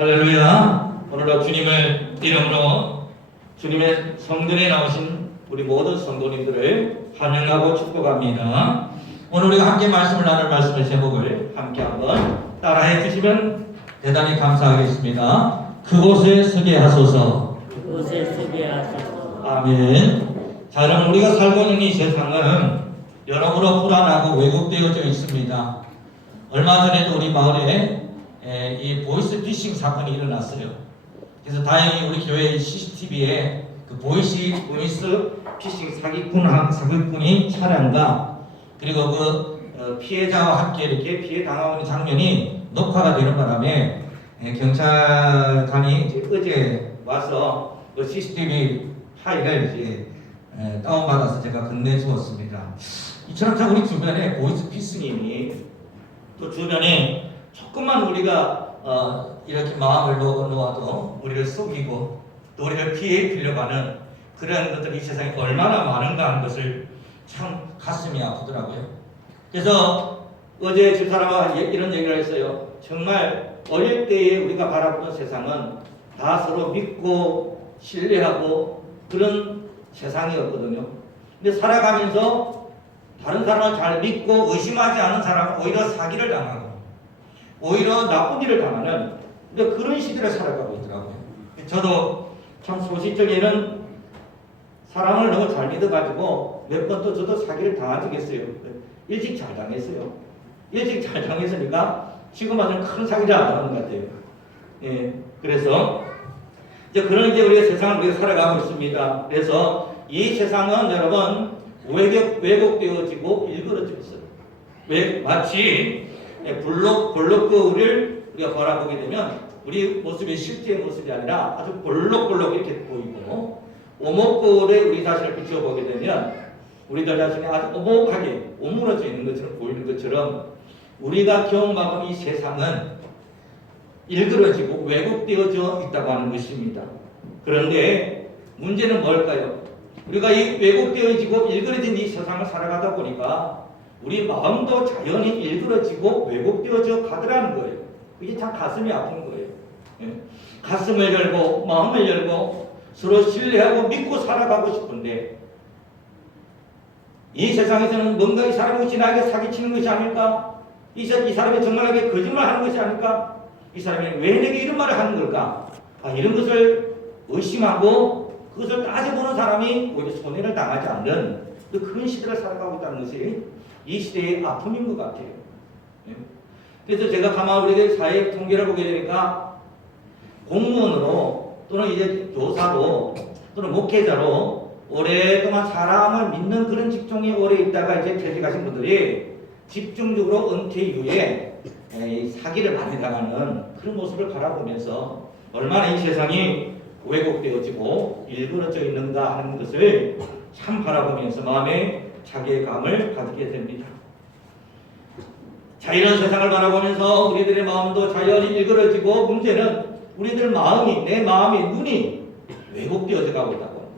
할렐루야. 오늘도 주님의 이름으로 주님의 성전에 나오신 우리 모든 성도님들을 환영하고 축복합니다. 오늘 우리가 함께 말씀을 나눌 말씀의 제목을 함께 한번 따라해 주시면 대단히 감사하겠습니다. 그곳에 서게 하소서. 그곳에 서게 하소서. 아멘. 자, 여러분, 우리가 살고 있는 이 세상은 여러모로 불안하고 왜곡되어져 있습니다. 얼마 전에도 우리 마을에 이 보이스 피싱 사건이 일어났어요. 그래서 다행히 우리 교회 CCTV에 그 보이스 피싱 사기꾼이 차량과 그리고 그 피해자와 함께 이렇게 피해 당하는 장면이 녹화가 되는 바람에 경찰관이 이제 어제 와서 그 CCTV 파일을 이제 다운받아서 제가 건네주었습니다. 이처럼 참 우리 주변에 보이스 피싱이 또 주변에 조금만 우리가 이렇게 마음을 놓아도 우리를 속이고 또 우리를 피해 입히려고 하는 그런 것들이 이 세상에 얼마나 많은가 하는 것을 참 가슴이 아프더라고요. 그래서 어제 집사람과 이런 얘기를 했어요. 정말 어릴 때에 우리가 바라보던 세상은 다 서로 믿고 신뢰하고 그런 세상이었거든요. 근데 살아가면서 다른 사람을 잘 믿고 의심하지 않은 사람은 오히려 사기를 당하고 오히려 나쁜 일을 당하는 그런 시대를 살아가고 있더라고요. 저도 참 소시적에는 사람을 너무 잘 믿어가지고 몇 번 또 저도 사기를 당하겠어요. 일찍 잘 당했어요. 일찍 잘 당했으니까 지금 와서는 큰 사기를 안 당하는 것 같아요. 예, 그래서 이제 그런 이제 우리가 세상을 우리가 살아가고 있습니다. 그래서 이 세상은 여러분 왜곡되어지고 일그러져 있어요. 마치 볼록볼록거울을 우리가 바라보게 되면 우리 모습이 실제의 모습이 아니라 아주 볼록볼록 이렇게 보이고 오목거울에 우리 자신을 비춰보게 되면 우리들 자신이 아주 오목하게 오므러져 있는 것처럼 보이는 것처럼 우리가 경험하고 이 세상은 일그러지고 왜곡되어져 있다고 하는 것입니다. 그런데 문제는 뭘까요? 우리가 이 왜곡되어지고 일그러진 이 세상을 살아가다 보니까 우리 마음도 자연히 일그러지고 왜곡되어져 가더라는 거예요. 그게 참 가슴이 아픈 거예요. 예? 가슴을 열고 마음을 열고 서로 신뢰하고 믿고 살아가고 싶은데 이 세상에서는 뭔가 이 사람이 혹시 나에게 사기치는 것이 아닐까? 이 사람이 정말 나에게 거짓말하는 것이 아닐까? 이 사람이 왜 내게 이런 말을 하는 걸까? 이런 것을 의심하고 그것을 따져보는 사람이 오히려 손해를 당하지 않는 그런 시대를 살아가고 있다는 것이 이 시대의 아픔인 것 같아요. 그래서 제가 가만히 우리들 사회 통계를 보게 되니까 공무원으로 또는 이제 교사로 또는 목회자로 오랫동안 사람을 믿는 그런 직종에 오래 있다가 이제 퇴직하신 분들이 집중적으로 은퇴 이후에 사기를 많이 당하는 그런 모습을 바라보면서 얼마나 이 세상이 왜곡되어지고 일그러져 있는가 하는 것을 참 바라보면서 마음에 자괴감을 가지게 됩니다. 자, 이런 세상을 바라보면서 우리들의 마음도 자연히 일그러지고 문제는 우리들 마음이 내 마음의 눈이 왜곡되어져 가고 있다고 합니다.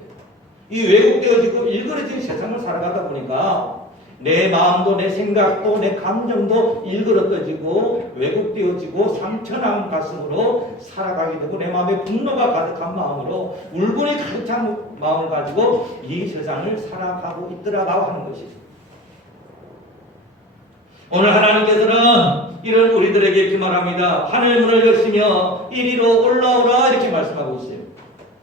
이 왜곡되어지고 일그러진 세상을 살아가다 보니까 내 마음도 내 생각도 내 감정도 일그러져지고 왜곡되어지고 상처난 가슴으로 살아가게 되고 내 마음에 분노가 가득한 마음으로 울분이 가득 찬 마음을 가지고 이 세상을 살아가고 있더라고 하는 것이죠. 오늘 하나님께서는 이런 우리들에게 이렇게 말합니다. 하늘문을 여시며 이리로 올라오라 이렇게 말씀하고 있어요.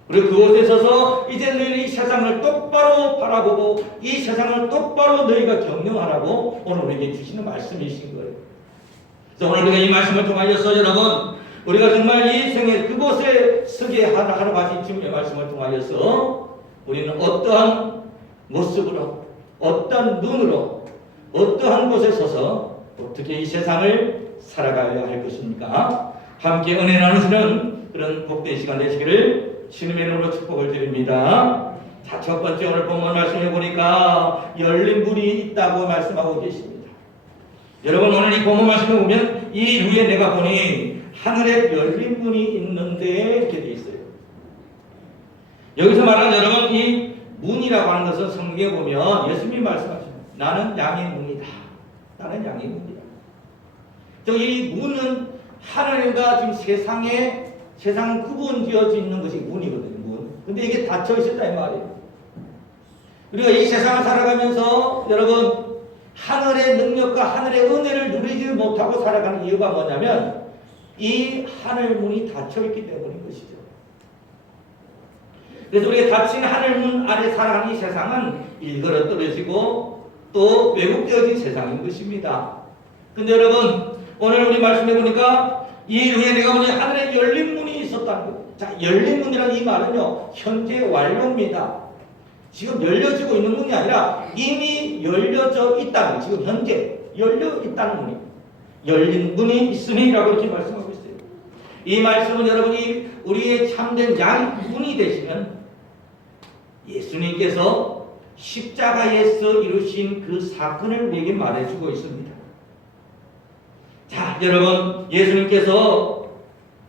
그리고 그곳에 서서 이제 너희 이 세상을 똑바로 바라보고 이 세상을 똑바로 너희가 경영하라고 오늘 우리에게 주시는 말씀이신 거예요. 그래서 오늘 우리가 이 말씀을 통하여서 여러분 우리가 정말 이 생에 그곳에 서게 하라고 하신 주님의 말씀을 통하여서 우리는 어떠한 모습으로 어떠한 눈으로 어떠한 곳에 서서 어떻게 이 세상을 살아가야 할 것입니까? 함께 은혜 나누시는 그런 복된 시간 되시기를 주님의 이름으로 축복을 드립니다. 자, 첫 번째 오늘 본문 말씀해 보니까 열린 문이 있다고 말씀하고 계십니다. 여러분 오늘 이 본문 말씀을 보면 이 위에 내가 보니 하늘에 열린 문이 있는데 이렇게 되어 있어요. 여기서 말하는 여러분 이 문이라고 하는 것은 성경에 보면 예수님이 말씀하십니다. 나는 양의 문이다. 나는 양의 문이다. 이 문은 하나님과 지금 세상에 세상 구분되어져 있는 것이 문이거든요. 문. 근데 이게 닫혀 있었다 이 말이에요. 우리가 이 세상을 살아가면서 여러분 하늘의 능력과 하늘의 은혜를 누리지 못하고 살아가는 이유가 뭐냐면 이 하늘 문이 닫혀 있기 때문인 것이죠. 그래서 우리가 닫힌 하늘 문 아래 살아가는 이 세상은 일그러 떨어지고 또 왜곡되어진 세상인 것입니다. 근데 여러분 오늘 우리 말씀해 보니까 이 후에 내가 보니 하늘에 열린 문이 있었다는 거예요. 자, 열린 문이라는 이 말은요 현재 완료입니다. 지금 열려지고 있는 문이 아니라 이미 열려져 있다는 거예요. 지금 현재 열려 있다는 문이 열린 문이 있으니라고 이렇게 말씀하고 있어요. 이 말씀은 여러분이 우리의 참된 양문이 되시는 예수님께서 십자가에서 이루신 그 사건을 우리에게 말해주고 있습니다. 자, 여러분 예수님께서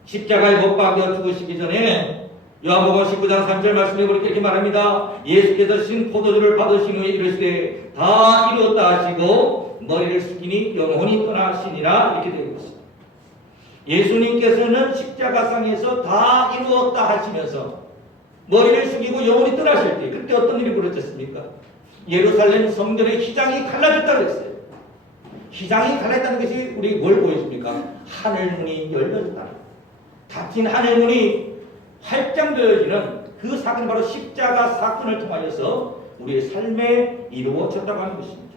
십자가에 못 박혀 죽으시기 전에 요한복음 19장 3절 말씀에 보니까 이렇게 말합니다. 예수께서 신 포도주를 받으신 후에 이르시되 다 이루었다 하시고 머리를 숙이니 영혼이 떠나시니라 이렇게 되고 있습니다. 예수님께서는 십자가상에서 다 이루었다 하시면서 머리를 숙이고 영혼이 떠나실 때 그때 어떤 일이 벌어졌습니까? 예루살렘 성전의 휘장이 갈라졌다고 했어요. 휘장이 갈라졌다는 것이 우리 뭘 보여줍니까? 하늘문이 열려졌다는 닫힌 하늘문이 활짝 열려지는 그 사건이 바로 십자가 사건을 통하여서 우리의 삶에 이루어졌다고 하는 것입니다.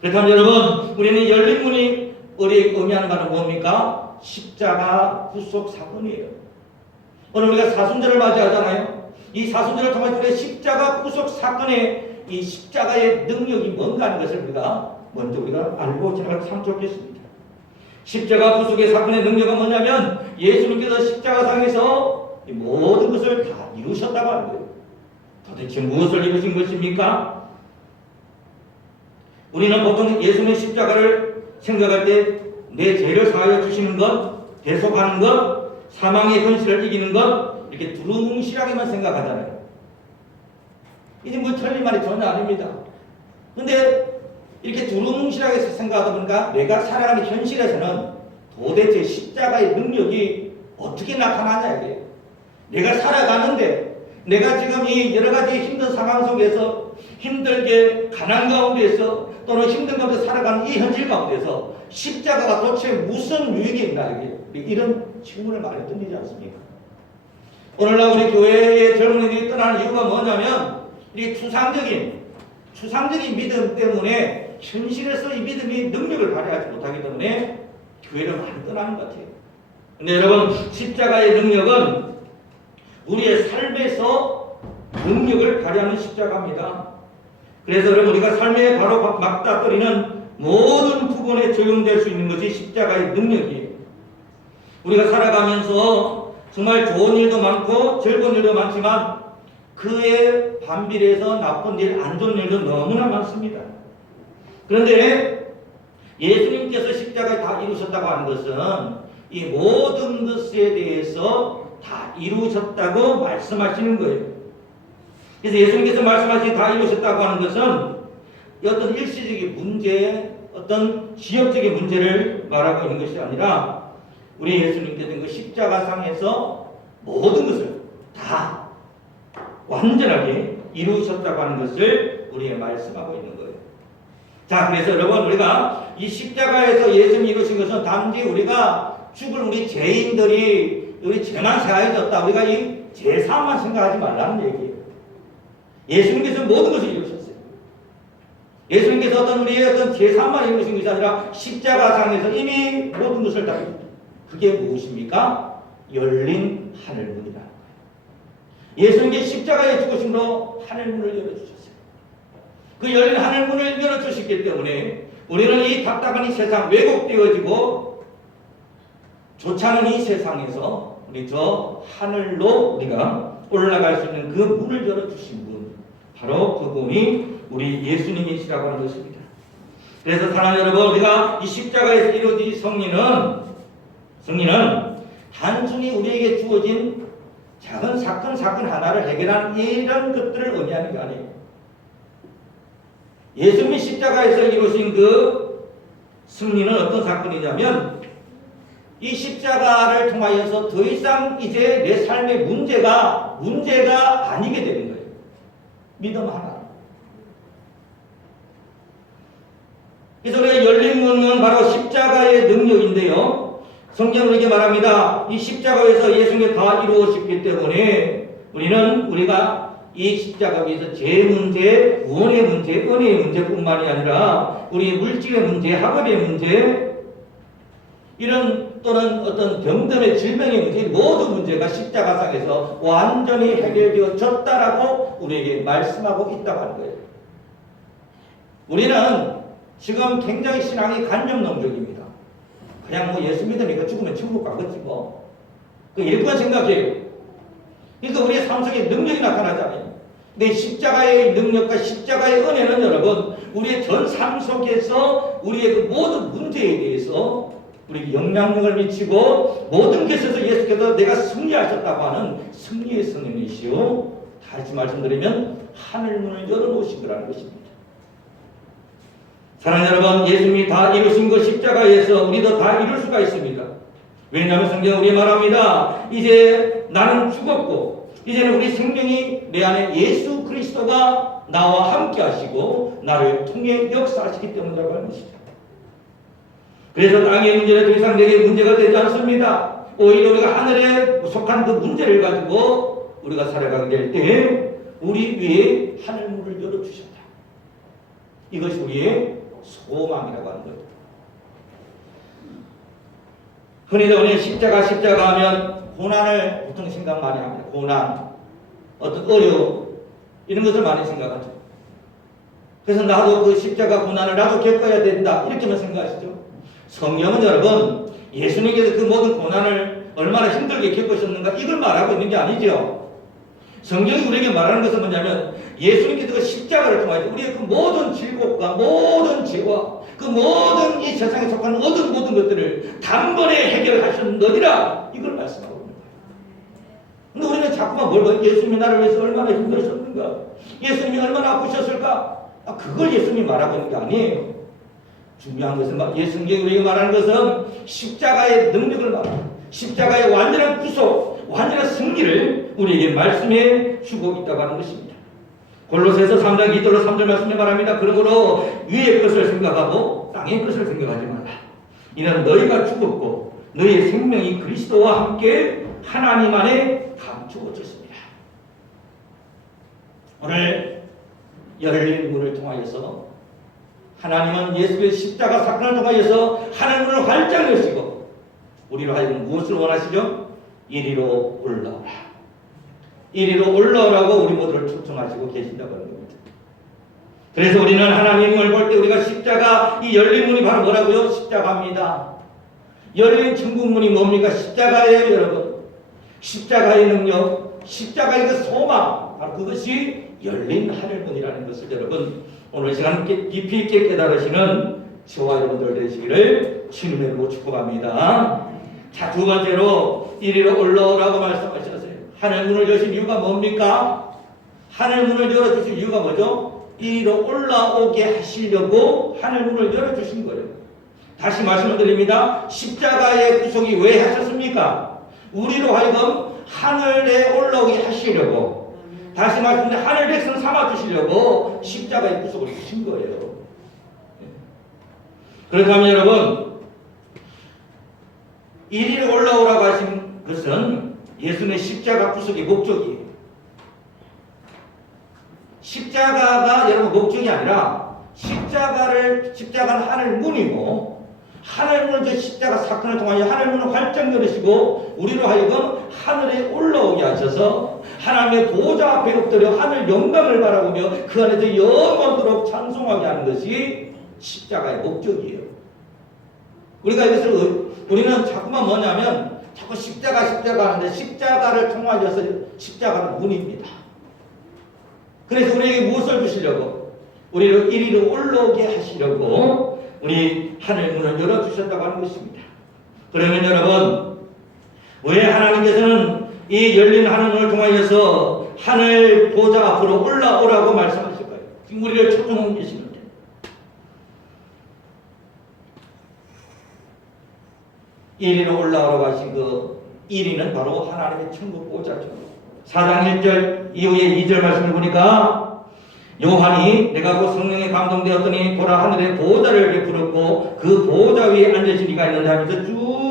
그렇다면 여러분 우리는 열린 문이 우리에게 의미하는 바는 뭡니까? 십자가 구속 사건이에요. 오늘 우리가 사순절을 맞이하잖아요. 이 사순절을 통해서 우리의 십자가 구속 사건의 이 십자가의 능력이 뭔가 하는 것을 먼저 우리가 알고 지나가면 참 좋겠습니다. 십자가 구속의 사건의 능력은 뭐냐면 예수님께서 십자가상에서 이 모든 것을 다 이루셨다고 하는 거예요. 도대체 무엇을 이루신 것입니까? 우리는 보통 예수님의 십자가를 생각할 때 내 죄를 사하여 주시는 것, 대속하는 것, 사망의 현실을 이기는 것 이렇게 두루뭉실하게만 생각하잖아요. 이게 뭐 틀린 말이 전혀 아닙니다. 근데 이렇게 두루뭉실하게 생각하다 보니까 내가 살아가는 현실에서는 도대체 십자가의 능력이 어떻게 나타나냐 이게. 내가 살아가는데 내가 지금 이 여러 가지 힘든 상황 속에서 힘들게 가난 가운데서 또는 힘든 가운데 살아가는 이 현실 가운데서 십자가가 도대체 무슨 유익이 있나 이런 질문을 많이 던지지 않습니까? 오늘날 우리 교회의 젊은이들이 떠나는 이유가 뭐냐면 이 추상적인 믿음 때문에 현실에서 이 믿음이 능력을 발휘하지 못하기 때문에 교회를 많이 떠나는 것 같아요. 근데 여러분 십자가의 능력은 우리의 삶에서 능력을 발휘하는 십자가입니다. 그래서 여러분 우리가 삶에 바로 맞닥뜨리는 모든 부분에 적용될 수 있는 것이 십자가의 능력이에요. 우리가 살아가면서 정말 좋은 일도 많고 즐거운 일도 많지만 그에 반비례해서 나쁜 일, 안 좋은 일도 너무나 많습니다. 그런데 예수님께서 십자가에 다 이루셨다고 하는 것은 이 모든 것에 대해서 다 이루셨다고 말씀하시는 거예요. 그래서 예수님께서 말씀하신 다 이루셨다고 하는 것은 어떤 일시적인 문제, 어떤 지역적인 문제를 말하고 있는 것이 아니라 우리 예수님께서 그 십자가상에서 모든 것을 다 완전하게 이루셨다고 하는 것을 우리에게 말씀하고 있는 거예요. 자, 그래서 여러분 우리가 이 십자가에서 예수님이 이루신 것은 단지 우리가 죽을 우리 죄인들이 우리 죄만 사해졌다. 우리가 이 죄사만 생각하지 말라는 얘기예요. 예수님께서 모든 것을 이루셨어요. 예수님께서 어떤 우리의 어떤 죄사만 이루신 것이 아니라 십자가상에서 이미 모든 것을 다 이루셨다. 그게 무엇입니까? 열린 하늘문이라는 거예요. 예수님께 십자가에 죽으심으로 하늘문을 열어주셨어요. 그 열린 하늘문을 열어주셨기 때문에 우리는 이 답답한 이 세상 왜곡되어지고 좋지 않은 이 세상에서 우리 저 하늘로 우리가 올라갈 수 있는 그 문을 열어주신 분, 바로 그분이 우리 예수님이시라고 하는 것입니다. 그래서 사랑하는 여러분, 우리가 이 십자가에서 이루어진 성리는 단순히 우리에게 주어진 작은 사건 하나를 해결하는 이런 것들을 의미하는 게 아니에요. 예수님이 십자가에서 이루신 그 승리는 어떤 사건이냐면 이 십자가를 통하여서 더 이상 이제 내 삶의 문제가 아니게 되는 거예요. 믿음 하나. 그래서 우리가 열린 문은 바로 십자가의 능력인데요. 성경은 이렇게 말합니다. 이 십자가에서 예수님이 다 이루어졌기 때문에 우리가 이 십자가 위에서 제 문제, 구원의 문제, 은혜의 문제뿐만이 아니라 우리 물질의 문제, 학업의 문제, 이런 또는 어떤 병든의 질병의 문제, 모든 문제가 십자가상에서 완전히 해결되어졌다라고 우리에게 말씀하고 있다고 하는 거예요. 우리는 지금 굉장히 신앙이 간접론적입니다. 그냥 뭐 예수 믿으니까 죽으면 천국 가겠지 뭐. 그 일반 생각이에요. 그러니까 우리의 삶 속에 능력이 나타나잖아요. 근데 십자가의 능력과 십자가의 은혜는 여러분 우리의 전 삶 속에서 우리의 그 모든 문제에 대해서 우리에게 영향력을 미치고 모든 것에서 예수께서 내가 승리하셨다고 하는 승리의 성령이시오. 다시 말씀드리면 하늘문을 열어놓으신 거라는 것입니다. 사랑하는 여러분, 예수님이 다 이루신 것 십자가에서 우리도 다 이룰 수가 있습니다. 왜냐하면 성경은 우리 말합니다. 이제 나는 죽었고 이제는 우리 생명이 내 안에 예수 그리스도가 나와 함께 하시고 나를 통해 역사하시기 때문이라고 하는 것이죠. 그래서 땅의 문제는 더 이상 내게 문제가 되지 않습니다. 오히려 우리가 하늘에 속한 그 문제를 가지고 우리가 살아가게 될 때 우리 위에 하늘문을 열어주셨다. 이것이 우리의 소망이라고 하는 거예요. 흔히들 우리 십자가 하면 고난을 보통 생각 많이 합니다. 고난, 어떤 어려움 이런 것을 많이 생각하죠. 그래서 나도 그 십자가 고난을 나도 겪어야 된다 이렇게만 생각하시죠. 성경은 여러분 예수님께서 그 모든 고난을 얼마나 힘들게 겪으셨는가 이걸 말하고 있는 게 아니죠. 성경이 우리에게 말하는 것은 뭐냐면 예수님께서 그 십자가를 통하여 우리의 그 모든 질곡과 모든 죄와 그 모든 이 세상에 속한 모든 것들을 단번에 해결하셨느니라 이걸 말씀하고 있는 거예요. 근데 우리는 자꾸만 뭘 봐요? 예수님이 나를 위해서 얼마나 힘드셨는가? 예수님이 얼마나 아프셨을까? 그걸 예수님이 말하고 있는 게 아니에요. 중요한 것은 예수님이 우리에게 말하는 것은 십자가의 능력을 말합니다. 십자가의 완전한 구속, 완전한 승리를 우리에게 말씀해 주고 있다고 하는 것입니다. 골로새서 3장 2절로 3절 말씀에 말합니다. 그러므로 위의 것을 생각하고 땅의 것을 생각하지 말라. 이는 너희가 죽었고 너희의 생명이 그리스도와 함께 하나님 안에 감추어졌습니다. 오늘 열린 문을 통하여서 하나님은 예수의 십자가 사건을 통하여서 하늘문을 활짝 여시고 우리로 하여금 무엇을 원하시죠? 이리로 올라오라. 이리로 올라오라고 우리 모두를 초청하시고 계신다고 하는 겁니다. 그래서 우리는 하나님을 볼 때 우리가 십자가, 이 열린 문이 바로 뭐라고요? 십자가입니다. 열린 천국문이 뭡니까? 십자가예요, 여러분. 십자가의 능력, 십자가의 그 소망, 바로 그것이 열린 하늘문이라는 것을 여러분 오늘 시간 깊이 있게 깨달으시는 저와 여러분들 되시기를 주님의 이름으로 축복합니다. 자, 두 번째로 이리로 올라오라고 말씀하셨어요. 하늘문을 여신 이유가 뭡니까? 하늘문을 열어주신 이유가 뭐죠? 이리로 올라오게 하시려고 하늘문을 열어주신 거예요. 다시 말씀을 드립니다. 십자가의 구속이 왜 하셨습니까? 우리로 하여금 하늘에 올라오게 하시려고, 다시 말씀드리면 하늘 백성 삼아주시려고 십자가의 구속을 주신 거예요. 그렇다면 여러분, 이리로 올라오라고 하신 것은 예수님의 십자가 구속의 목적이에요. 십자가가 여러분 목적이 아니라 십자가는 하늘문이고, 하늘문을 저 십자가 사건을 통하여 하늘문을 활짝 열으시고 우리로 하여금 하늘에 올라오게 하셔서 하나님의 보좌 앞에 엎드려 하늘 영광을 바라보며 그 안에서 영원토록 찬송하게 하는 것이 십자가의 목적이에요. 우리가 이것을 우리는 자꾸만 뭐냐면 자꾸 십자가 하는데 십자가를 통하여서 십자가는 문입니다. 그래서 우리에게 무엇을 주시려고? 우리를 이리로 올라오게 하시려고 우리 하늘문을 열어주셨다고 하는 것입니다. 그러면 여러분, 왜 하나님께서는 이 열린 하늘문을 통하여서 하늘 보좌 앞으로 올라오라고 말씀하실까요? 지금 우리를 초청하고 계시는데. 이리로 올라오러 가신 그 1위는 바로 하나님의 천국 보좌죠. 4장 1절 이후에 2절 말씀을 보니까 요한이 내가 그 성령에 감동되었더니 보라 하늘의 보좌를 베풀었고 그 보좌 위에 앉으신 이가 있는데 하면서 쭉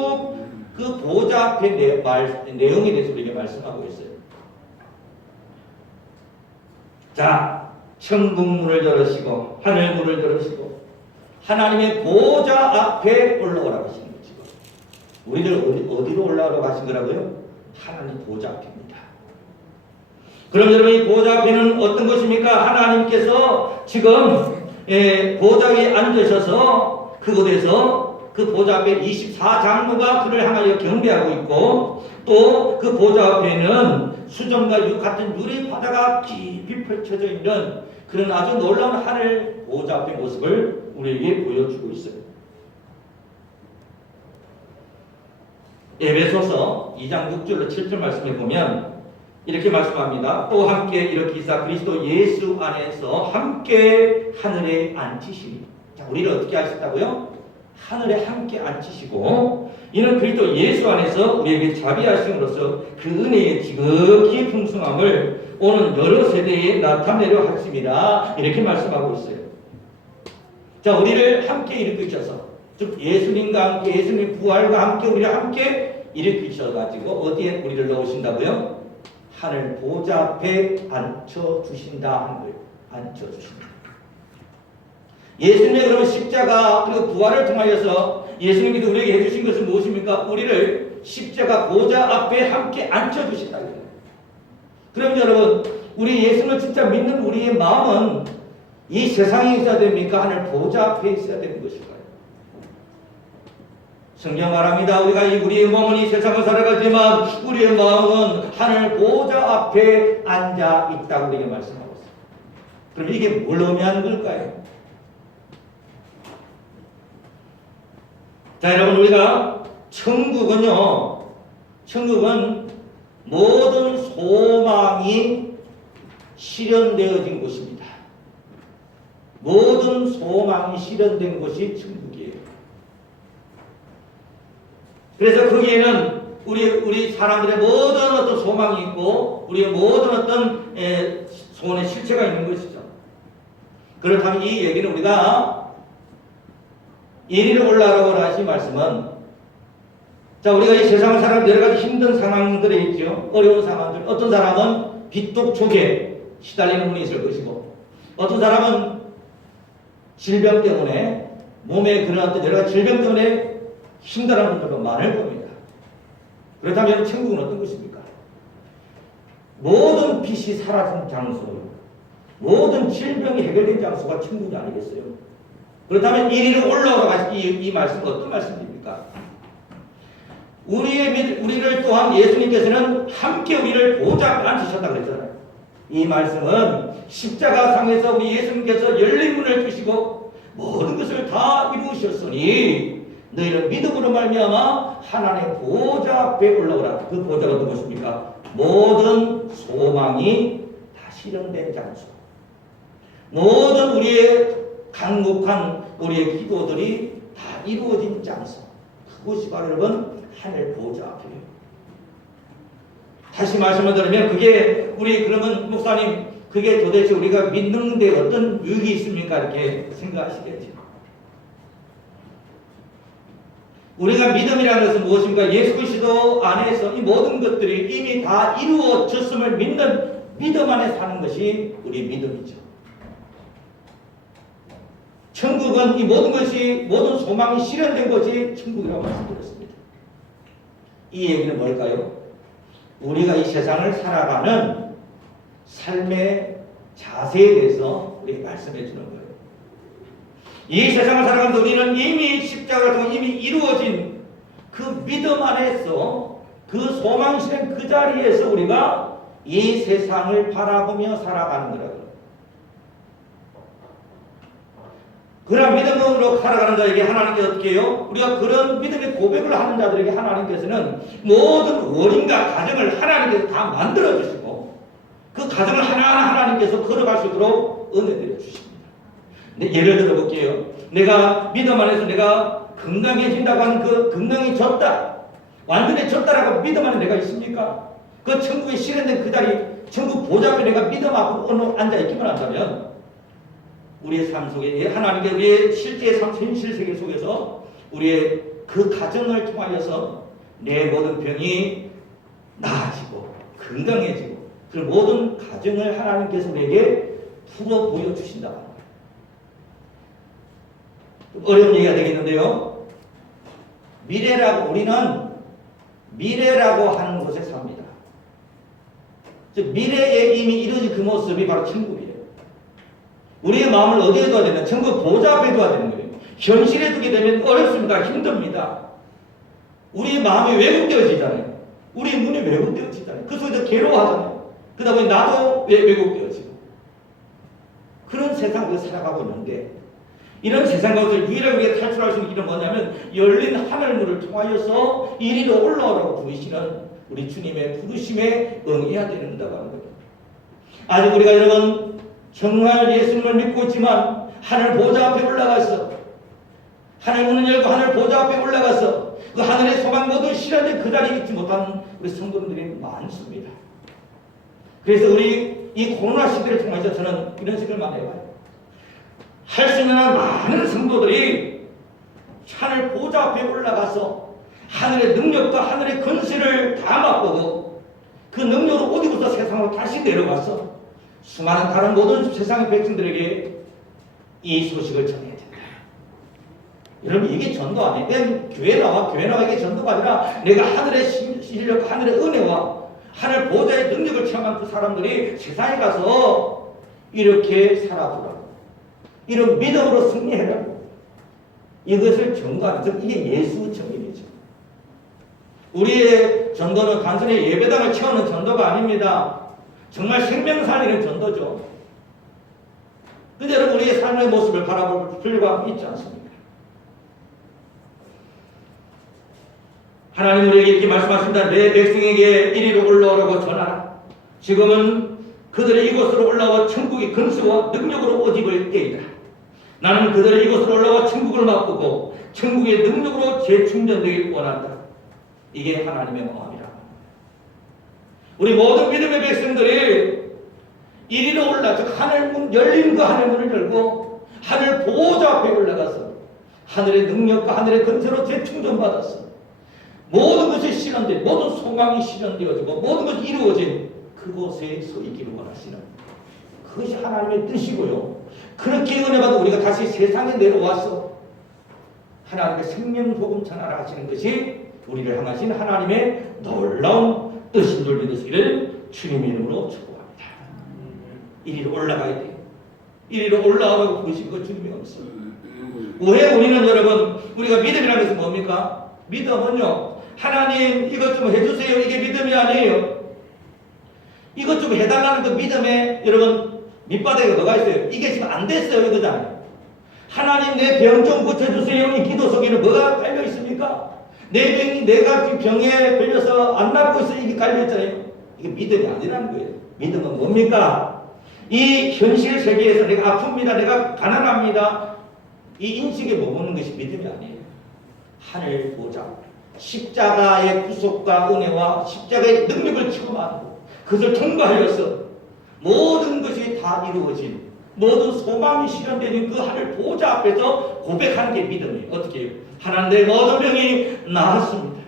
그 보좌 앞에 내용에 대해서 우리에게 말씀하고 있어요. 자, 천국 문을 열으시고 하늘 문을 열으시고 하나님의 보좌 앞에 올라오라 하신 거죠. 우리를 어디로 올라오라 하신 거라고요? 하나님 보좌 앞입니다. 그럼 여러분 이 보좌 앞에는 어떤 것입니까? 하나님께서 지금 보좌 위에 앉으셔서 그곳에서 그 보좌 앞에 24장로가 그를 향하여 경배하고 있고 또 그 보좌 앞에는 수정과 유 같은 유리 바다가 깊이 펼쳐져 있는 그런 아주 놀라운 하늘 보좌 앞의 모습을 우리에게 보여주고 있어요. 에베소서 2장 6절로 7절 말씀에 보면 이렇게 말씀합니다. 또 함께 일으키사 그리스도 예수 안에서 함께 하늘에 앉히시니. 자, 우리를 어떻게 하셨다고요? 하늘에 함께 앉히시고 이는 그리스도 예수 안에서 우리에게 자비하심으로써 그 은혜의 지극히 풍성함을 오는 여러 세대에 나타내려 하심이라 이렇게 말씀하고 있어요. 자, 우리를 함께 일으키셔서 즉 예수님과 함께 예수님 부활과 함께 우리를 함께 일으키셔가지고 어디에 우리를 넣으신다고요? 하늘 보좌 앞에 앉혀주신다 하는 거예요. 앉혀주신다. 예수님의 그러면 십자가 그리고 부활을 통하여서 예수님께서 우리에게 해주신 것은 무엇입니까? 우리를 십자가 보좌 앞에 함께 앉혀주신다. 그럼 여러분 우리 예수를 진짜 믿는 우리의 마음은 이 세상에 있어야 됩니까? 하늘 보좌 앞에 있어야 되는 것일까요? 성경 말합니다. 우리의 몸은 이 세상을 살아가지만 우리의 마음은 하늘 보좌 앞에 앉아 있다고 우리에게 말씀하고 있습니다. 그럼 이게 뭘 의미하는 걸까요? 자, 여러분 우리가 천국은 모든 소망이 실현되어진 곳입니다. 모든 소망이 실현된 곳이 천국이에요. 그래서 거기에는 우리 사람들의 모든 어떤 소망이 있고 우리의 모든 어떤 소원의 실체가 있는 것이죠. 그렇다면 이 얘기는 우리가 이리로 올라가라고 하신 말씀은 자, 우리가 이 세상을 살아가는 여러 가지 힘든 상황들에 있죠. 어려운 상황들. 어떤 사람은 빚독촉에 시달리는 분이 있을 것이고 어떤 사람은 질병 때문에 몸에 그런 어떤 여러 가지 질병 때문에 힘들어하는 분들도 많을 겁니다. 그렇다면 천국은 어떤 것입니까? 모든 빚이 사라진 장소, 모든 질병이 해결된 장소가 천국이 아니겠어요? 그렇다면 이리로 올라오라 이 말씀은 어떤 말씀입니까? 우리를 또한 예수님께서는 함께 우리를 보좌 앞에 앉히셨다고 그랬잖아요. 이 말씀은 십자가 상에서 우리 예수님께서 열린 문을 주시고 모든 것을 다 이루셨으니 너희는 믿음으로 말미암아 하나님의 보좌 앞에 올라오라. 그 보좌가 어떤 것입니까? 모든 소망이 다 실현된 장소. 모든 우리의 강곡한 우리의 기도들이 다 이루어진 장소. 그것이 바로 여러분 하늘 보좌 앞이에요. 다시 말씀을 드리면 그게 그러면 목사님 그게 도대체 우리가 믿는 데 어떤 유익이 있습니까? 이렇게 생각하시겠죠. 우리가 믿음이라는 것은 무엇입니까? 예수 그리스도 안에서 이 모든 것들이 이미 다 이루어졌음을 믿는 믿음 안에 사는 것이 우리 믿음이죠. 천국은 이 모든 소망이 실현된 것이 천국이라고 말씀드렸습니다. 이 얘기는 뭘까요? 우리가 이 세상을 살아가는 삶의 자세에 대해서 우리에게 말씀해 주는 거예요. 이 세상을 살아가면서 우리는 이미 십자가를 통해 이미 이루어진 그 믿음 안에서 그 소망 실현 그 자리에서 우리가 이 세상을 바라보며 살아가는 거라고요. 그런 믿음으로 살아가는 자에게 하나님께서 어떻게 해요? 우리가 그런 믿음의 고백을 하는 자들에게 하나님께서는 모든 원인과 과정을 하나님께서 다 만들어주시고 그 과정을 하나하나 하나님께서 걸어갈 수 있도록 은혜를 주십니다. 예를 들어 볼게요. 내가 믿음 안에서 내가 건강해진다고 하는 그 건강해졌다, 완전해졌다라고 믿음 안에 내가 있습니까? 그 천국에 실현된 그 자리, 천국 보좌 앞에 내가 믿음 앞으로 앉아 있기만 한다면 우리의 삶 속에 하나님께 우리의 실제 삶, 현실 세계 속에서 우리의 그 가정을 통하여서 내 모든 병이 나아지고 건강해지고 그 모든 가정을 하나님께서 우리에게 풀어 보여주신다. 어려운 얘기가 되겠는데요. 우리는 미래라고 하는 곳에 삽니다. 즉 미래에 이미 이루어진 그 모습이 바로 천국이에요. 우리의 마음을 어디에 둬야 되나? 천국 보좌 앞에 둬야 되는 거예요. 현실에 두게 되면 어렵습니다. 힘듭니다. 우리의 마음이 왜곡되어지잖아요. 우리의 눈이 왜곡되어지잖아요. 그 속에서 괴로워하잖아요. 그러다 보니 나도 왜곡되어지고 그런 세상을 살아가고 있는데 이런 세상 가운데 유일하게 탈출할 수 있는 길은 뭐냐면 열린 하늘문을 통하여서 이리로 올라오라고 부르시는 우리 주님의 부르심에 응해야 된다고 하는 거예요. 아직 우리가 여러분 정말 예수님을 믿고 있지만 하늘 보좌 앞에 올라가서 하늘 문을 열고 하늘 보좌 앞에 올라가서 그 하늘의 소망 모두 실현된 그 자리에 있지 못한 우리 성도들이 많습니다. 그래서 우리 이 코로나 시대를 통해서 저는 이런 생각을 많이 해봐요. 할 수 있는 많은 성도들이 하늘 보좌 앞에 올라가서 하늘의 능력과 하늘의 권세를 다 맛보고 그 능력으로 옷 입어서 세상으로 다시 내려가서 수많은 다른 모든 세상의 백성들에게 이 소식을 전해야 된다. 여러분 이게 전도 아니에요. 그냥 교회 나와 이게 전도가 아니라 내가 하늘의 실력, 하늘의 은혜와 하늘 보좌의 능력을 체험한 그 사람들이 세상에 가서 이렇게 살아보라고, 이런 믿음으로 승리해라고, 이것을 전가하는, 즉 이게 예수 정인이죠. 우리의 전도는 단순히 예배당을 채우는 전도가 아닙니다. 정말 생명 살리는 전도죠. 근데 여러분 우리의 삶의 모습을 바라볼 필요가 있지 않습니까? 하나님 우리에게 이렇게 말씀하십니다. 내 백성에게 이리로 올라오라고 전하라. 지금은 그들이 이곳으로 올라와 천국의 근수와 능력으로 옷 입을 때이다. 나는 그들이 이곳으로 올라와 천국을 맛보고 천국의 능력으로 재충전되길 원한다. 이게 하나님의 마음이라. 우리 모든 믿음의 백성들이 이리로 올라, 즉 하늘문 열린 그 하늘문을 열고 하늘 보호자 앞에 올라가서 하늘의 능력과 하늘의 권세로 재충전받았어. 모든 것이 실현된, 모든 소망이 실현되어지고 모든 것이 이루어진 그곳에 서 있기를 원하시는 그것이 하나님의 뜻이고요. 그렇게 은혜받아 우리가 다시 세상에 내려와서 하나님의 생명복음 전하라 하시는 것이 우리를 향하신 하나님의 놀라운 뜻인 줄 믿으시기를 주님의 이름으로 축복합니다. 이리로 올라가야 돼요. 이리로 올라오라고 부르신 것 주님의 음성. 왜 우리는 여러분 우리가 믿음이라는 것은 뭡니까? 믿음은요, 하나님 이것 좀 해주세요, 이게 믿음이 아니에요. 이것 좀 해달라는 그 믿음에 여러분 밑바닥에 뭐가 있어요? 이게 지금 안 됐어요, 이거잖아요. 하나님 내 병 좀 고쳐주세요, 이 기도 속에는 뭐가 깔려 있습니까? 내 병이 내가 병에 걸려서 안 낫고 있어, 이게 깔려 있잖아요. 이게 믿음이 아니라는 거예요. 믿음은 뭡니까? 이 현실 세계에서 내가 아픕니다, 내가 가난합니다, 이 인식에 머무는 것이 믿음이 아니에요. 하늘 보좌, 십자가의 구속과 은혜와 십자가의 능력을 체험하고 그것을 통과하여서 모든 것이 다 이루어진, 모든 소망이 실현되는 그 하늘 보좌 앞에서 고백하는 게 믿음이에요. 어떻게 해요? 하나님 내 모든 병이 나았습니다.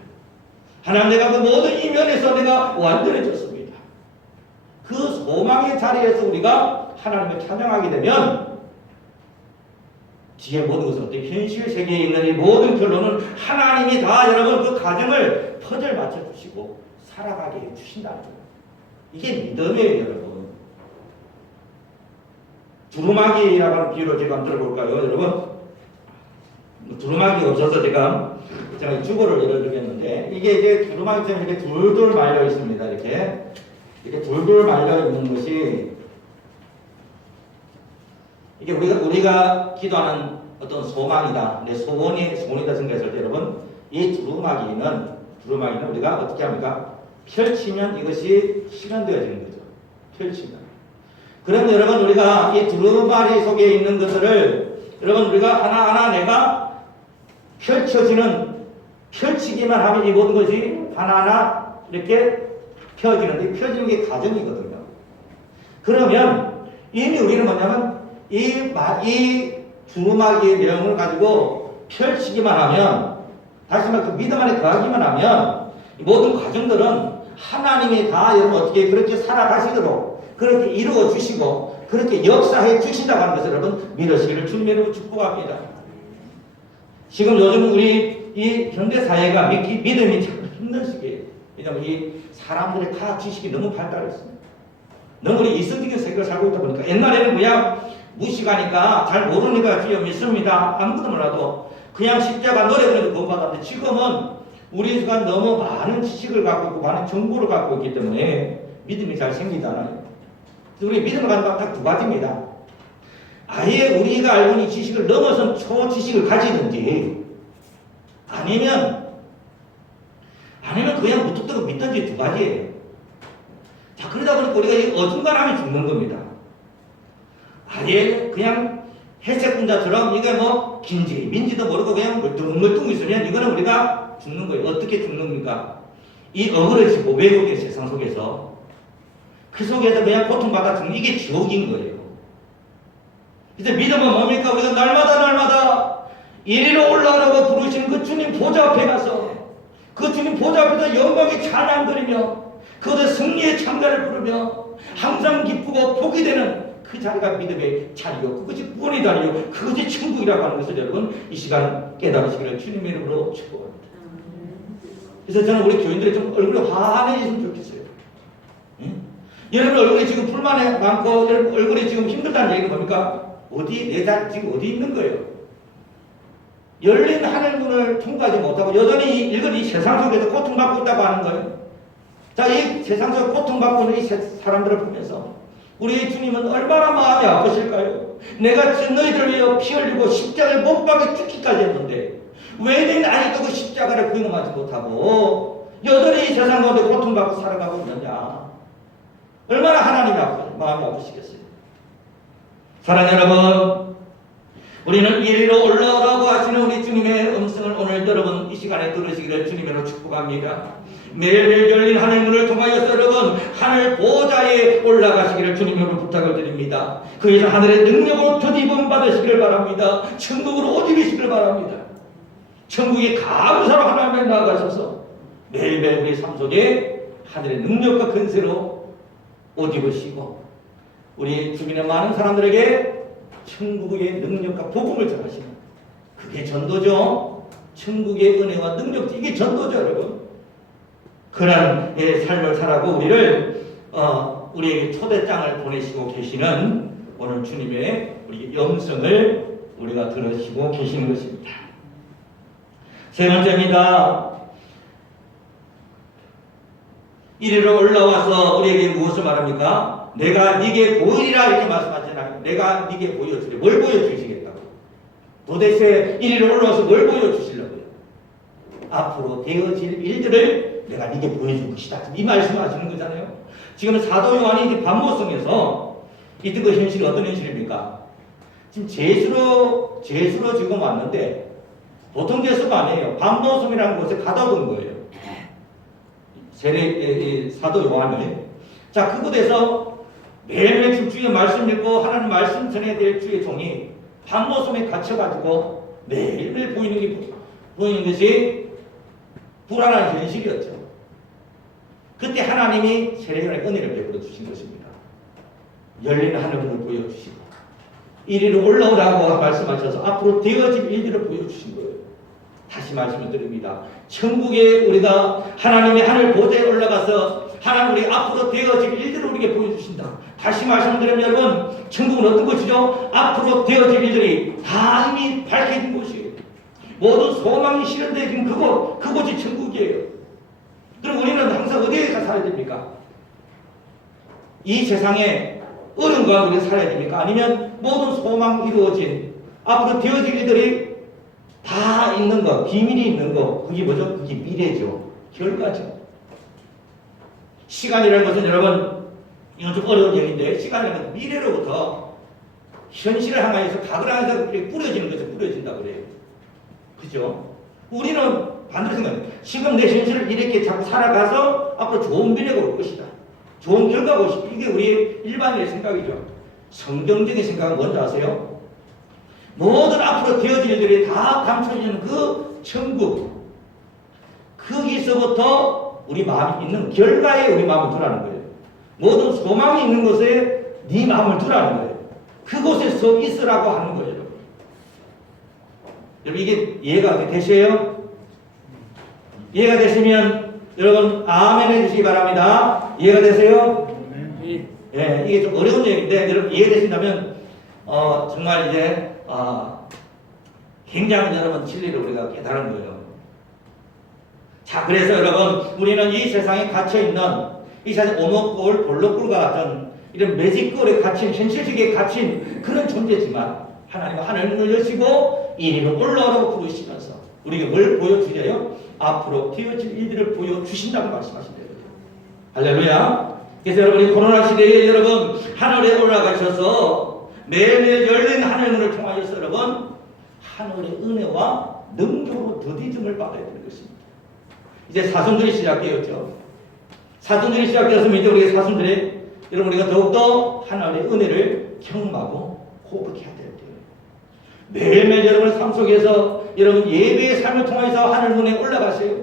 하나님 내가 그 모든 이면에서 내가 완전해졌습니다. 그 소망의 자리에서 우리가 하나님을 찬양하게 되면 뒤에 모든 것은 어떻게 현실 세계에 있는 이 모든 결론은 하나님이 다 여러분 그 가정을 퍼즐 맞춰주시고 살아가게 해주신다는 거예요. 이게 믿음이에요, 여러분. 두루마기라고 하는 비유를 제가 한번 들어볼까요, 여러분? 두루마기가 없어서 제가 주보를 열어주겠는데, 이게 이제 두루마기처럼 이렇게 둘둘 말려 있습니다. 이렇게 둘둘 말려 있는 것이, 이게 우리가 기도하는 어떤 소망이다, 내 소원이다 생각했을 때, 여러분, 이 두루마기는 우리가 어떻게 합니까? 펼치면 이것이 실현되어지는 거죠. 펼치면. 그럼 여러분 우리가 이 두루마리 속에 있는 것들을 여러분 우리가 하나하나 내가 펼치기만 하면 이 모든 것이 하나하나 이렇게 펴지는데, 펴지는 게 과정이거든요. 그러면 이미 우리는 뭐냐면 이 두루마기의 내용을 가지고 펼치기만 하면, 다시 말해 그 믿음 안에 거하기만 하면 이 모든 과정들은 하나님이 다 여러분 어떻게 그렇게 살아가시도록 그렇게 이루어 주시고 그렇게 역사해 주신다고 하는 것을 여러분 믿으시기를 주님으로 축복합니다. 지금 요즘 우리 이 현대 사회가 믿음이 참 힘든 시기예요. 왜냐하면 이 사람들의 다 지식이 너무 발달했습니다. 너무 우리 이성적인 세계를 살고 있다 보니까, 옛날에는 그냥 무식하니까 잘 모르니까 주여 믿습니다 아무것도 몰라도 그냥 십자가 노래 부르는 거 구원받았는데, 지금은 우리 수가 너무 많은 지식을 갖고 있고 많은 정보를 갖고 있기 때문에 믿음이 잘 생기잖아요. 우리 믿음을 가는 건 딱 두 가지입니다. 아예 우리가 알고 있는 지식을 넘어선 초지식을 가지든지, 아니면 그냥 무뚝뚝 믿든지 두 가지예요. 자, 그러다 보니까 우리가 이 어중간함이 죽는 겁니다. 아예 그냥 회색 분자처럼 이게 뭐 긴지 민지도 모르고 그냥 멀뚱멀뚱 있으면 이거는 우리가 죽는 거예요. 어떻게 죽는입니까? 이 어그러지고 외국의 세상 속에서, 그 속에서 그냥 고통받아 죽는, 이게 지옥인 거예요. 그래서 믿음은 뭡니까? 우리가 날마다 이리로 올라가라고 부르시는 그 주님 보좌 앞에 가서 그 주님 보좌 앞에서 영광의 찬양 드리며 그것의 승리의 찬가를 부르며 항상 기쁘고 복이 되는 그 자리가 믿음의 자리요, 그것이 구원의 자리요, 그것이 천국이라고 하는 것을 여러분 이 시간 깨달으시기를 주님의 이름으로 축복합니다. 그래서 저는 우리 교인들이 좀 얼굴이 환해졌으면 좋겠어요. 응? 여러분 얼굴에 지금 불만이 많고 여러분 얼굴에 지금 힘들다는 얘기는 뭡니까? 내 자리 지금 어디 있는 거예요? 열린 하늘문을 통과하지 못하고 여전히 이 세상 속에서 고통받고 있다고 하는 거예요. 자, 이 세상 속에 고통받고 있는 이 사람들을 보면서 우리 주님은 얼마나 마음이 아프실까요? 내가 너희들 위해 피 흘리고 십자가에 못 박아 죽기까지 했는데 왜 너희는 아직도 그 십자가를 부인하지 못하고 여전히 이 세상 가운데 고통받고 살아가고 있느냐? 얼마나 하나님이 마음이 아프시겠어요? 사랑하는 여러분, 우리는 이리로 올라오라고 하시는 우리 주님의 음성을 오늘 여러분 이 시간에 들으시기를 주님으로 축복합니다. 매일매일 열린 하늘문을 통하여서 여러분 하늘 보좌에 올라가시기를 주님으로 부탁을 드립니다. 그에서 하늘의 능력으로 덧입음 받으시기를 바랍니다. 천국으로 옷 입으시기를 바랍니다. 천국의 감사로 하나님에 나아가셔서 매일매일 우리 삶 속에 하늘의 능력과 근세로 옷 입으시고 우리 주변의 많은 사람들에게 천국의 능력과 복음을 전하시는, 그게 전도죠. 천국의 은혜와 능력, 이게 전도죠, 여러분. 그런 삶을 살아고 우리에게 초대장을 보내시고 계시는 오늘 주님의 우리 영성을 우리가 들으시고 계시는 것입니다. 세 번째입니다. 이리로 올라와서 우리에게 무엇을 말합니까? 내가 네게 보이리라 이렇게 말씀하잖아요. 내가 네게 보여주리. 뭘 보여주시겠다고? 도대체 이리로 올라와서 뭘 보여주시려고요? 앞으로 되어질 일들을 내가 네게 보여줄 것이다. 이 말씀하시는 거잖아요. 지금 사도 요한이 이제 반모성에서 이때 그 현실이 어떤 현실입니까? 지금 제수로 지금 왔는데 보통 제수가 아니에요. 반모성이라는 곳에 가둬둔 거예요. 사도 요한을. 자, 그곳에서 매일매일 주의 말씀 읽고 하나님 말씀 전해야 될 주의 종이 반모섬에 갇혀가지고 매일매일 보이는 것이 불안한 현실이었죠. 그때 하나님이 세례요한의 은혜를 베풀어 주신 것입니다. 열린 하늘문을 보여주시고 이리로 올라오라고 말씀하셔서 앞으로 되어질 일들을 보여주신 거예요. 다시 말씀을 드립니다. 천국에 우리가 하나님의 하늘 보좌에 올라가서 하나님 우리 앞으로 되어질 일들을 우리에게 보여주신다. 다시 말씀드리면 여러분, 천국은 어떤 것이죠? 앞으로 되어질 일들이 다 이미 밝혀진 곳이에요. 모든 소망이 실현되어진 그곳이 천국이에요. 그럼 우리는 항상 어디에 가 살아야 됩니까? 이 세상에 어려운 가운데 우리가 살아야 됩니까? 아니면 모든 소망이 이루어진 앞으로 되어질 일들이 다 있는 거, 비밀이 있는 거, 그게 뭐죠? 그게 미래죠. 결과죠. 시간이라는 것은 여러분, 이건 좀 어려운 얘기인데, 시간이라는 것은 미래로부터 현실을 향하여서 각을 향해서 뿌려지는 것을 뿌려진다고 그래요. 그죠? 우리는 반대로 생각해요. 지금 내 현실을 이렇게 자꾸 살아가서 앞으로 좋은 미래가 올 것이다. 좋은 결과가 올 것이다. 이게 우리 일반인의 생각이죠. 성경적인 생각은 뭔지 아세요? 모든 앞으로 되어질 일들이 다 감춰지는 그 천국, 거기서부터 우리 마음이 있는 결과에 우리 마음을 두라는 거예요. 모든 소망이 있는 곳에 네 마음을 두라는 거예요. 그곳에 서 있으라고 하는 거예요. 여러분 이게 이해가 되시요? 이해가 되시면 여러분 아멘 해주시기 바랍니다. 이해가 되세요? 예, 이게 좀 어려운 얘기인데 여러분 이해되신다면 정말 이제 굉장히 여러분 진리를 우리가 깨달은 거예요. 자, 그래서 여러분 우리는 이 세상에 갇혀있는 이 세상 오목골, 볼록골과 같은 이런 매직골에 갇힌 현실적에 갇힌 그런 존재지만 하나님은 하늘문을 여시고 이리로 올라오라고 부르시면서 우리에게 뭘 보여주려요? 앞으로 되어질 일들을 보여주신다고 말씀하신대요. 할렐루야. 그래서 여러분 이 코로나 시대에 여러분 하늘에 올라가셔서 매일매일 열린 하늘문을 통하여서 여러분 하늘의 은혜와 능력으로 더디즘을 받아야 되는 것입니다. 이제 사순절이 시작되었죠. 사순절이 시작되었으면 이제 우리 사순절에 여러분 우리가 더욱더 하나님의 은혜를 경험하고 호흡해야 돼요. 매일매일 여러분 삶 속에서 여러분 예배의 삶을 통해서 하늘문에 올라가세요.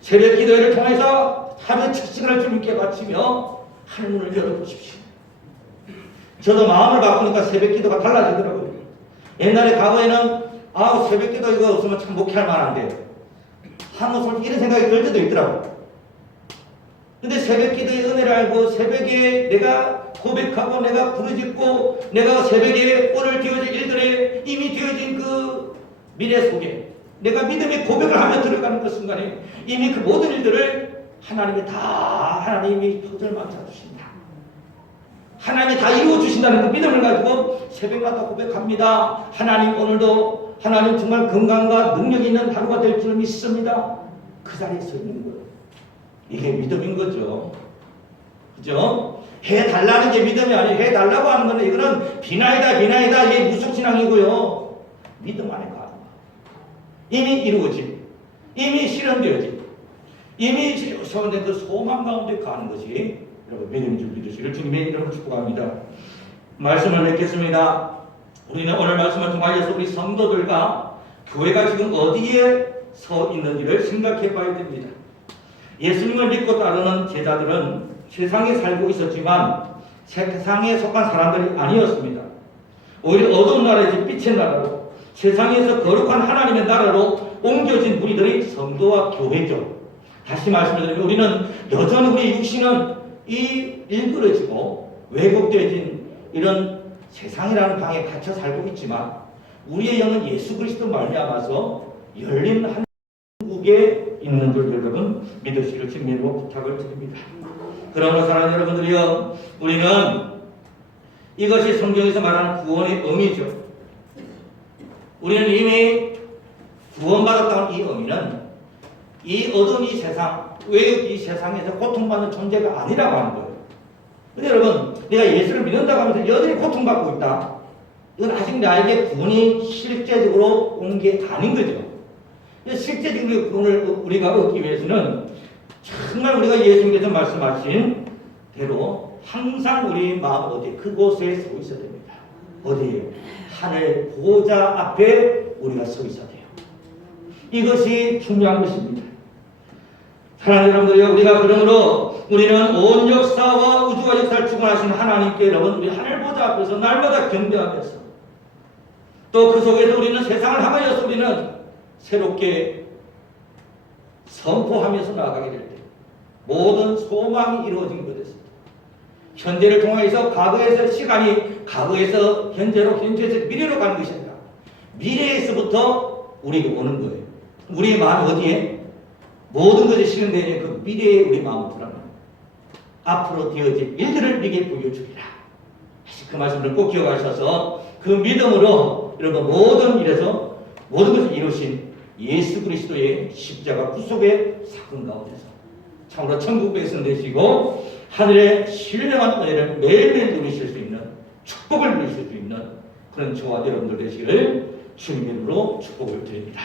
새벽 기도회를 통해서 하루의 첫 시간을 주님께 바치며 하늘문을 열어보십시오. 저도 마음을 바꾸니까 새벽 기도가 달라지더라고요. 옛날에 과거에는 새벽 기도 이거 없으면 참 목회할 만한데 한번 솔직히 이런 생각이 들 때도 있더라고요. 근데 새벽 기도의 은혜를 알고 새벽에 내가 고백하고 내가 부르짖고 내가 새벽에 오늘 되어질 일들에 이미 되어진 그 미래 속에 내가 믿음의 고백을 하며 들어가는 그 순간에 이미 그 모든 일들을 하나님이 다 하나님이 표절 맞춰주신다. 하나님이 다 이루어주신다는 그 믿음을 가지고 새벽마다 고백합니다. 하나님 오늘도 하나님 정말 건강과 능력 있는 하루가 될 줄 믿습니다. 그 자리에 서 있는 거예요. 이게 믿음인 거죠. 그죠? 해달라는 게 믿음이 아니에요. 해달라고 하는 거는 이거는 비나이다 이게 무속신앙이고요. 믿음 안에 가는 거예요. 이미 이루어진, 이미 실현되어진, 이미 실현된 그 소망 가운데 가는 것이 여러분 믿음인 줄 믿으시기를 주님의 이름으로 축복합니다. 말씀을 맺겠습니다. 우리는 오늘 말씀을 통하여서 우리 성도들과 교회가 지금 어디에 서 있는지를 생각해 봐야 됩니다. 예수님을 믿고 따르는 제자들은 세상에 살고 있었지만 세상에 속한 사람들이 아니었습니다. 오히려 어두운 나라에서 빛의 나라로 세상에서 거룩한 하나님의 나라로 옮겨진 무리들이 성도와 교회죠. 다시 말씀드리면 우리는 여전히 우리 육신은 이 일그러지고 왜곡되어진 이런 세상이라는 방에 갇혀 살고 있지만 우리의 영은 예수 그리스도 말미암아서 열린 한국에 있는 줄 여러분 믿으시기를 주님으로 부탁을 드립니다. 그러므로 사랑하는 여러분들이여 우리는 이것이 성경에서 말하는 구원의 의미죠. 우리는 이미 구원받았다는 이 의미는 이 어두운 이 세상, 외국 이 세상에서 고통받는 존재가 아니라고 하는 거예요. 근데 여러분 내가 예수를 믿는다고 하면서 여전히 고통받고 있다. 이건 아직 나에게 구원이 실제적으로 온 게 아닌 거죠. 실제적으로 구원을 우리가 얻기 위해서는 정말 우리가 예수님께서 말씀하신 대로 항상 우리 마음 어디 그곳에 서 있어야 됩니다. 어디에요? 하늘 보호자 앞에 우리가 서 있어야 돼요. 이것이 중요한 것입니다. 사랑하는 여러분들, 우리가 그러므로 우리는 온 역사와 우주와 역사를 주관하신 하나님께 여러분 우리 하늘 보호자 앞에서 날마다 경배하면서 또 그 속에서 우리는 세상을 향하여서 우리는 새롭게 선포하면서 나아가게 될 때 모든 소망이 이루어진 것입니다. 현재를 통해서 과거에서 시간이 과거에서 현재로 현재에서 미래로 가는 것이 아니라 미래에서부터 우리에게 오는 거예요. 우리의 마음이 어디에? 모든 것이 실현되는 그 미래에 우리 마음을 두라는 거예요. 앞으로 되어질 일들을 네게 보여주리라. 그 말씀을 꼭 기억하셔서 그 믿음으로 여러분 모든 일에서 모든 것을 이루신 예수 그리스도의 십자가 구속의 사건 가운데서 참으로 천국 백성 되시고 하늘의 신령한 은혜를 매일매일 누리실 수 있는 축복을 누리실 수 있는 그런 저와 여러분들 되시기를 주님의 이름으로 축복을 드립니다.